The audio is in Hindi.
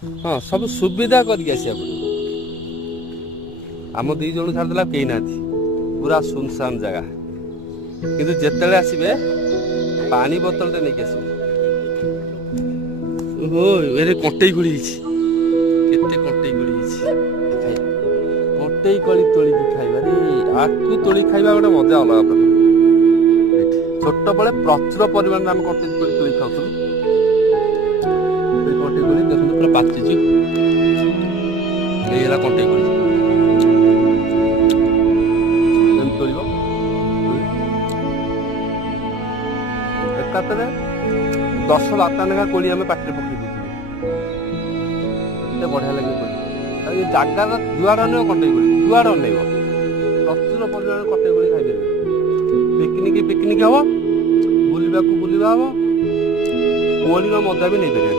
हाँ सब सुविधा करके आसिया पड़ो आम दी जन छाड़देला कई ना पूरा सुनसान जगह किंतु जिते आसबे पानी बोतल टे नहीं आस कटेई कोड़ी केते कटेई कोड़ी कटेई कोड़ी तोलिकी खाइबार आकु तोली खाइबा गोटे मजा अलग प्रकार छोट बेले प्रचुर परिमाण में कटेई कोड़ी तोली खाऊ कटेई कोड़ी देखो पूरा पाची कटेई कोड़ी तोल एकातरे 10-12 लेखा कोड़ी आम पाटे पकड़ दे बढ़िया लगे ये जगार जुआड़ अन कटेई कोड़ी जुआड़ अन प्रचुर परिमाण कटेई कोड़ी खाई पिकनिक हम बुलवा हम कोड़ी मजा भी नहीं पारे।